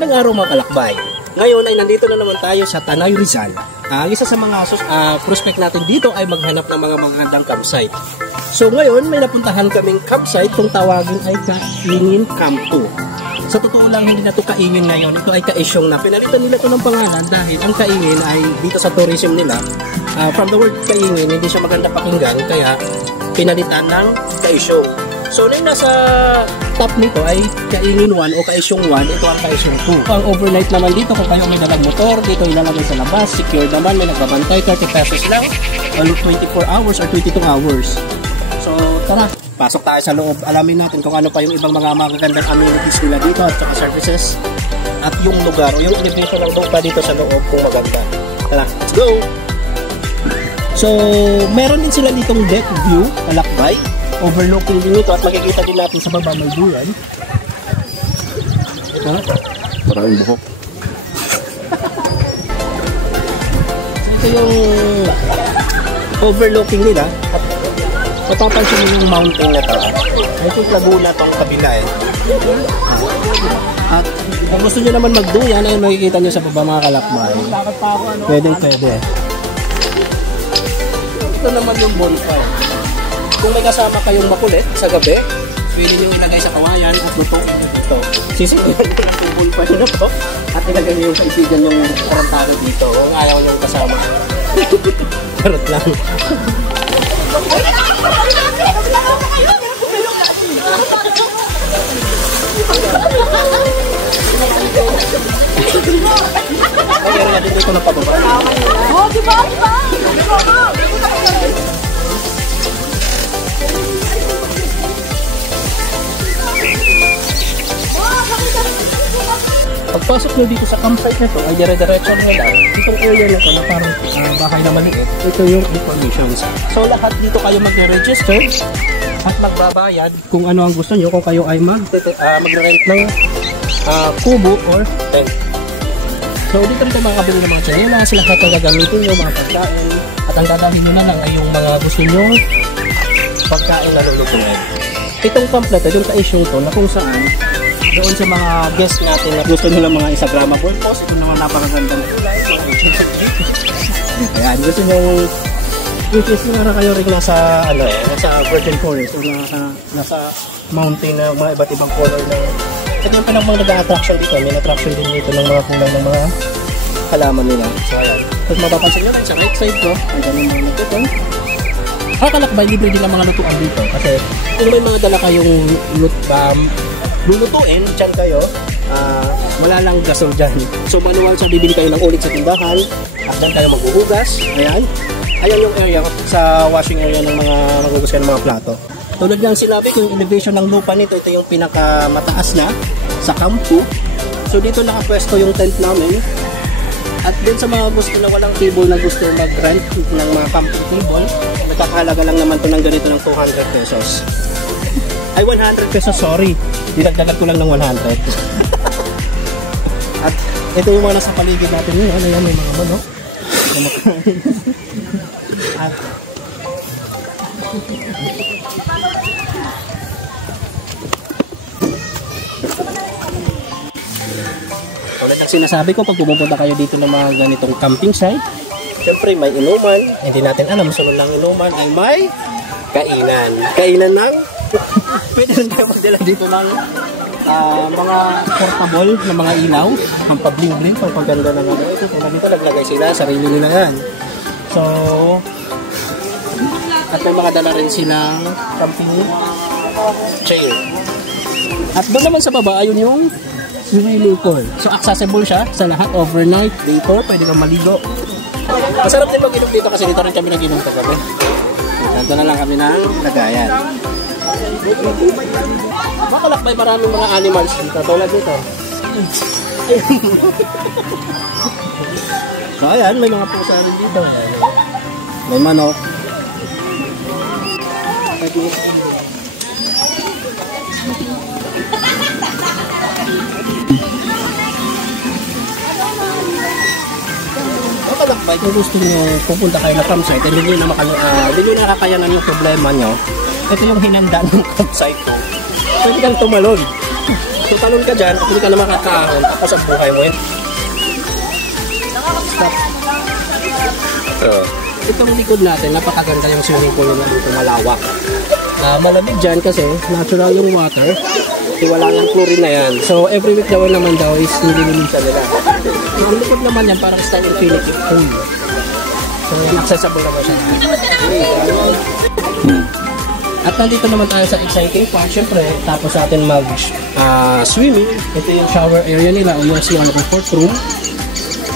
Magandang araw mga kalakbay. Ngayon ay nandito na naman tayo sa Tanay Rizal. Isa sa mga prospect natin dito ay maghanap ng mga magandang campsite. So ngayon may napuntahan kaming campsite kung tawagin ay Kaingin Camp 2. Sa totoo lang hindi na ito Kaingin ngayon, ito ay Kaisyong na. Pinalitan nila ito ng pangalan dahil ang Kaingin ay dito sa tourism nila. From the word Kaingin, hindi siya maganda pakinggan kaya pinalitan ng Kaisyong. So, yung nasa top nito ay Kaingin 1 o Kaisyong 1, ito ang Kaisyong 2. Ang overnight naman dito, kung kayo may dalang motor, dito ilalagay sa labas, secure naman, may nagbabantay, 30 pesos lang, 24 hours or 22 hours. So, tara, pasok tayo sa loob, alamin natin kung ano pa yung ibang mga magagandang amenities nila dito at saka services at yung lugar o yung elevation ng lupa dito sa loob kung maganda. Tara, let's go! So, meron din sila ditong deck view, kalakbay, overlooking din ito at makikita din natin sa baba may duyan. Maraming buhok. So ito yung overlooking nila at mapapansin nyo yung mountain na ito. I think Laguna itong kabila eh. At kung gusto nyo naman magduyan ay makikita nyo sa baba mga kalakbay. Pwede. Ito naman yung bonfire. Kung may kasama kayong makulit sa gabi, pwede nyo ilagay sa kawayan at lutuin nyo ito. Sisimulan nyo na tubol pa nyo ito at ilagay nyo yung kaibigan yung karantado dito kung ayaw nyo kasama. Karot lang. Ay, area din dito na pababa. Oh, diba? Pagpasok nyo dito sa campsite na ito ay dire-diretso nyo lang. Itong area na ito na parang bahay na maliit, ito yung informations. So lahat dito kayo magre-register at magbabayad kung ano ang gusto nyo, kung kayo ay magre-rent ng kubo or tent. So dito rin kayo makakabili ng mga chanelas, lahat ang gagamitin nyo, mga pagkain, at ang dadalhin nyo na lang ay yung mga gusto nyo pagkain na lulutuin. Itong pamphlet ay yung ka-issue ito na kung saan doon sa mga guests natin na gusto nila mga Instagrammable post, ito naman napakagandang kulay. Ayan, gusto nyo which is nara kayo rin nasa virgin forest o nasa mountain na mga iba't ibang color na ito yung pinang mga nag-attraction dito. May attraction din dito ng mga kulay ng mga halaman nila. So ayan, kung mapapansin nyo rin sa right side ko ay ganun mga natutunan. Kalakbay, libre din ang mga lutuan dito kasi kung may mga dala kayong lulutuin, dyan kayo, wala lang gasol dyan. So manual siya, bibili kayo ng ulit sa tindahan at dyan kayo maghuhugas. Ayan. Ayan yung area sa washing area ng mga maghuhugas kayo ng mga plato. Tulad ng sinabi ko, yung elevation ng lupa nito, ito yung pinakamataas na sa Camp 2. So dito nakapwesto yung tent namin. At din sa mga gusto na walang table na gusto mag-rent ng mga camping table, nagkakahalaga lang naman ito ng ganito ng 200 pesos. Ay, 100 pesos, sorry. Dinagdagan ko lang ng 100. At ito yung mga nasa paligid natin ngayon. Ayan, may mga manok. At tulad ng sinasabi ko, pag pumupunta kayo dito ng mga ganitong camping site, siyempre may inuman. Hindi natin alam, sunod lang inuman ay may kainan. Kainan ng pwede rin kayo magdala dito ng mga portable na mga ilaw, ang pabling-bling, pang paganda ng mga ito. Kung dito naglagay sila, sarili nila yan. So, at may mga dala rin silang camping chair. At doon naman sa baba, ayun yung swimming pool. So, accessible siya sa lahat, overnight, dito, pwede kang maligo. Masarap din mag-inom dito kasi dito rin kami nag-inom kagabi. Dito na lang kami ng lagayan. Makalakbay, maraming mga animals dito, tulad dito. So ayan, may mga pusa rin dito. May manok. Makalakbay, kung gusto nyo pupunta kayo na campsite, hindi nyo na nakakayanan yung problema nyo. Ito yung hinanda ng campsite ko. Pwede kang tumalon. tutalon ka dyan, hindi ka na makakaahon, tapos ang buhay mo yun. Stop. Itong likod natin, napakaganda yung swimming pool na dito, malawak. Malamig dyan kasi natural yung water, wala ng chlorine na yan. So every week naman daw is nililinisan nila. Ang likod naman yan parang style infinity pool. So accessible naman siya. At nandito naman tayo sa exciting part, syempre, tapos natin mag-swimming. Ito yung shower area nila o yung CR report room.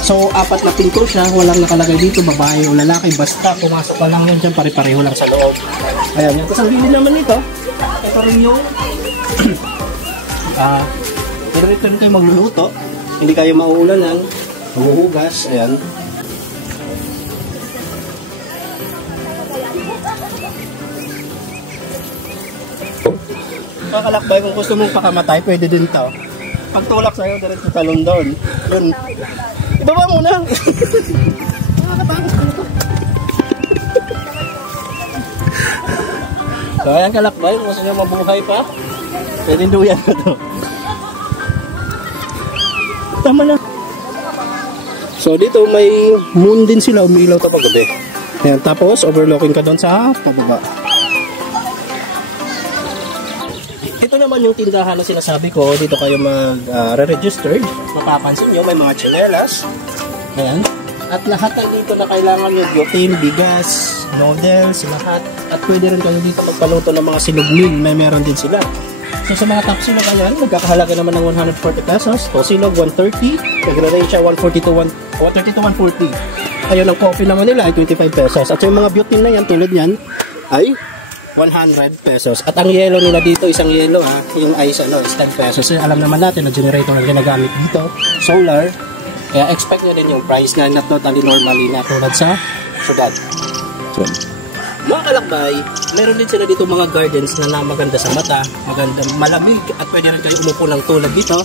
So, 4 na pinto siya, walang nakalagay dito, babae o lalaki, basta pumasok ka lang yun dyan, pare-pareho lang sa loob. Ayan, yung kasang gilid naman nito, ito rin yung return kayo magluluto, hindi kayo mauulanan, maghuhugas, ayan. Kakalakbay, kung gusto mong pakamatay, pwede din to. Pagtulak sa'yo, diretso talon doon. Yun. Ibaba muna! Nakakatangos ko na to. So, ayan kalakbay, kung gusto nyo mabuhay pa, pwede duyan na to. Tama na. So, dito may moon din sila, umilaw kapag gabi. Ayan, tapos overlooking ka doon sa pababa. Ito naman yung tindahan na sinasabi ko, dito kayo mag-re-registered. Mapapansin nyo, may mga tsinelas. Ayan. At lahat na dito na kailangan nyo, gluten, bigas, noodles, lahat. At pwede rin kayo dito magpaluto ng mga silog meal, meron din sila. So sa mga top silog ayan, nagkakahalaga naman ng 140 pesos. To silog, 130. Nagre-range siya 130 to 140. Ayun, ang coffee naman nila ay 25 pesos. At yung mga butane na yan, tulad yan, ay 100 pesos. At ang yellow nila dito, isang yellow yung ice is 10 pesos. So, alam naman natin na generator na ginagamit dito, solar. Kaya expect nyo din yung price na not totally normally na tulad sa syudad. So, mga kalakbay, meron din sila dito mga gardens na maganda sa mata, maganda, malamig, at pwede rin kayo umupo ng tulad dito.